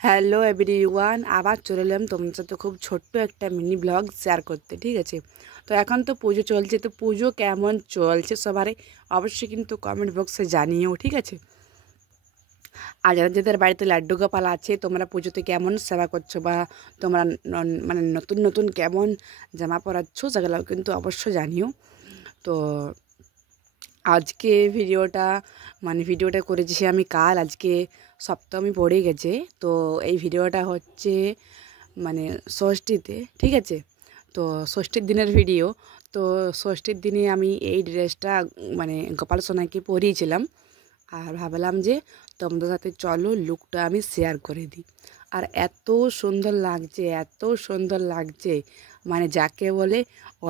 Hello everyone, আবার চলে এলাম তোমার সাথে খুব ছোট্ট একটা মিনি ব্লগ শেয়ার করতে। ঠিক আছে, তো এখন তো পুজো চলছে, তো পুজো কেমন চলছে সবারই অবশ্যই কিন্তু কমেন্ট বক্সে জানিও। ঠিক আছে, আর যাদের যাদের বাড়িতে লাড্ডু গোপাল আছে, তোমরা পুজোতে কেমন সেবা করছো বা তোমরা মানে নতুন নতুন কেমন জামা পরাচ্ছ সেগুলো কিন্তু অবশ্যই জানিও। তো আজকে ভিডিওটা করেছি আমি কাল, আজকে সপ্তমী পড়ে গেছে। তো এই ভিডিওটা হচ্ছে মানে ষষ্ঠীতে। ঠিক আছে, তো ষষ্ঠীর দিনের ভিডিও। তো ষষ্ঠীর দিনে আমি এই ড্রেসটা মানে গোপাল সোনাকে পরিয়েছিলাম, আর ভাবলাম যে তোমাদের সাথে চলো লুকটা আমি শেয়ার করে দিই। আর এত সুন্দর লাগছে, এত সুন্দর লাগছে, মানে যাকে বলে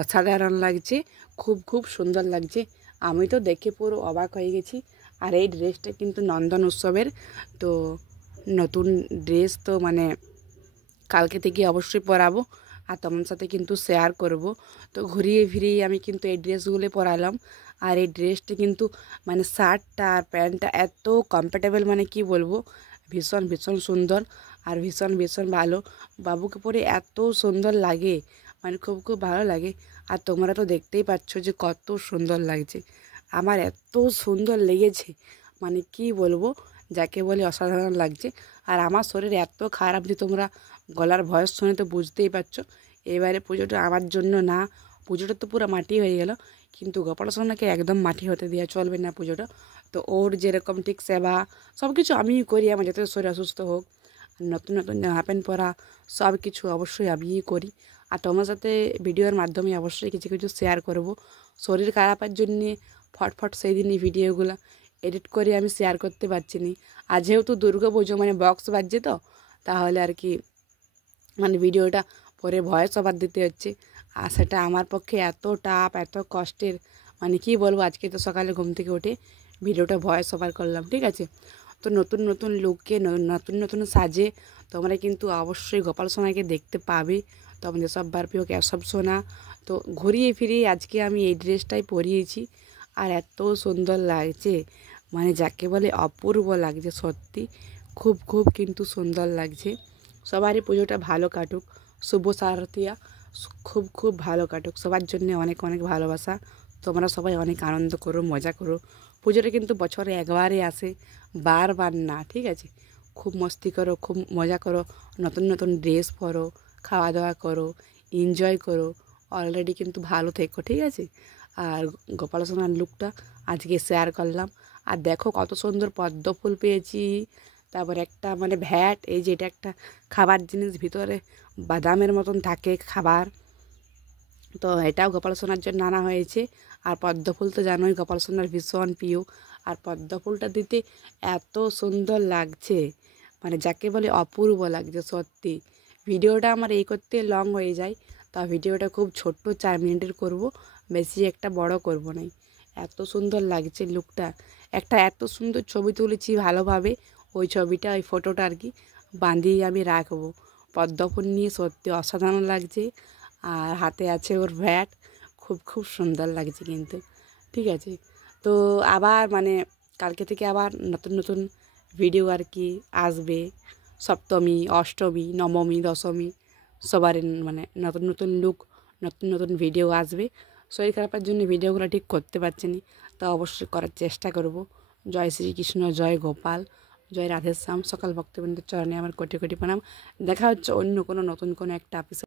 অসাধারণ লাগছে, খুব খুব সুন্দর লাগছে। আমি তো দেখে পুরো অবাক হয়ে গেছি। আর এই ড্রেসটা কিন্তু নন্দন উৎসবের তো নতুন ড্রেস, তো মানে কালকে থেকে অবশ্যই পরাবো আর তোমার সাথে কিন্তু শেয়ার করব। তো ঘুরিয়ে ফিরিয়ে আমি কিন্তু এই ড্রেসগুলো পরালাম। আর এই ড্রেসটা কিন্তু মানে শার্টটা আর প্যান্টটা এত কমফর্টেবল, মানে কি বলবো, ভীষণ ভীষণ সুন্দর আর ভীষণ ভীষণ ভালো। বাবুকে পরে এত সুন্দর লাগে, মানে খুব খুব ভালো লাগে। আর তোমরা তো দেখতেই পাচ্ছ যে কত সুন্দর লাগছে। আমার এত সুন্দর লেগেছে, মানে কি বলবো, যাকে বলে অসাধারণ লাগছে। আর আমার শরীর এত খারাপ যে তোমরা গলার ভয়েস শুনে তো বুঝতেই পারছো। এবারে পুজোটা আমার জন্য না, পুজোটা তো পুরো মাটি হয়ে গেল, কিন্তু গোপাল সোনাকে একদম মাটি হতে দেওয়া চলবে না পুজোটা। তো ওর যেরকম ঠিক সেবা সব কিছু আমিই করি, আমার যাতে শরীর অসুস্থ হোক, নতুন নতুন জামা প্যান্ট পরা, সব কিছু অবশ্যই আমিই করি। আর তোমার সাথে ভিডিওর মাধ্যমে অবশ্যই কিছু কিছু শেয়ার করব। শরীর খারাপের জন্যে ফটফট সেই দিনই ভিডিওগুলো এডিট করে আমি শেয়ার করতে পারছি না। আর যেহেতু দুর্গা পুজো মানে বক্স বাজছে, তো তাহলে আর কি মানে ভিডিওটা পরে ভয়েস ওভার দিতে হচ্ছে। আর সেটা আমার পক্ষে এত টাফ, এত কষ্টের, মানে কি বলবো। আজকে তো সকালে ঘুম থেকে উঠে ভিডিওটা ভয়েস ওভার করলাম। ঠিক আছে, তো নতুন নতুন লুকে নতুন নতুন সাজে তোমরা কিন্তু অবশ্যই গোপাল সোনাকে দেখতে পাবে, তোমাদের সববার প্রিয় কেশব সোনা। তো ঘুরিয়ে ফিরিয়ে আজকে আমি এই ড্রেসটাই পরিয়েছি, আর এত সুন্দর লাগছে, মানে যাকে বলে অপূর্ব লাগছে সত্যি, খুব খুব কিন্তু সুন্দর লাগছে। সবারই পুজোটা ভালো কাটুক, শুভ শারদীয়া খুব খুব ভালো কাটুক, সবার জন্য অনেক অনেক ভালোবাসা। তোমরা সবাই অনেক আনন্দ করো, মজা করো। পুজোটা কিন্তু বছরে একবারই আসে, বারবার না। ঠিক আছে, খুব মস্তি করো, খুব মজা করো, নতুন নতুন ড্রেস পরো, খাওয়া দাওয়া করো, এনজয় করো। অলরেডি কিন্তু ভালো থেকো। ঠিক আছে, আর গোপাল সোনার লুকটা আজকে শেয়ার করলাম। আর দেখো কত সুন্দর পদ্ম ফুল পেয়েছি, তারপর একটা মানে ভ্যাট, এই যে এটা একটা খাবার জিনিস, ভিতরে বাদামের মতন থাকে খাবার, তো এটাও গোপাল সোনার জন্য আনা হয়েছে। আর পদ্ম ফুল তো জানোই গোপাল সোনার ভীষণ প্রিয়। আর পদ্ম ফুলটা দিতে এত সুন্দর লাগছে, মানে যাকে বলে অপূর্ব লাগছে সত্যি। ভিডিওটা আমার এই করতে লং হয়ে যায়, তা ভিডিওটা খুব ছোট্ট 4 মিনিটের করব, বেশি একটা বড় করব না। এত সুন্দর লাগছে লুকটা, একটা এত সুন্দর ছবি তুলেছি ভালোভাবে, ওই ছবিটা, ওই ফটোটা আর কি বাঁধিয়ে আমি রাখবো। পদ্ম ফুল নিয়ে সত্যি অসাধারণ লাগছে। আর হাতে আছে ওর ভ্যাট, খুব খুব সুন্দর লাগছে কিন্তু। ঠিক আছে, তো আবার মানে কালকে থেকে আবার নতুন নতুন ভিডিও আর কি আসবে। সপ্তমী, অষ্টমী, নবমী, দশমী সবার মানে নতুন নতুন লুক, নতুন নতুন ভিডিও আসবে। শরীর খারাপের জন্য ভিডিওগুলো ঠিক করতে পারছি না, তা অবশ্যই করার চেষ্টা করব। জয় শ্রীকৃষ্ণ, জয় গোপাল, জয় রাধেশ্যাম। সকাল ভক্তবৃন্দের চরণে আমার কোটি কোটি প্রণাম। দেখা হচ্ছে অন্য কোনো নতুন কোনো একটা এপিসোড।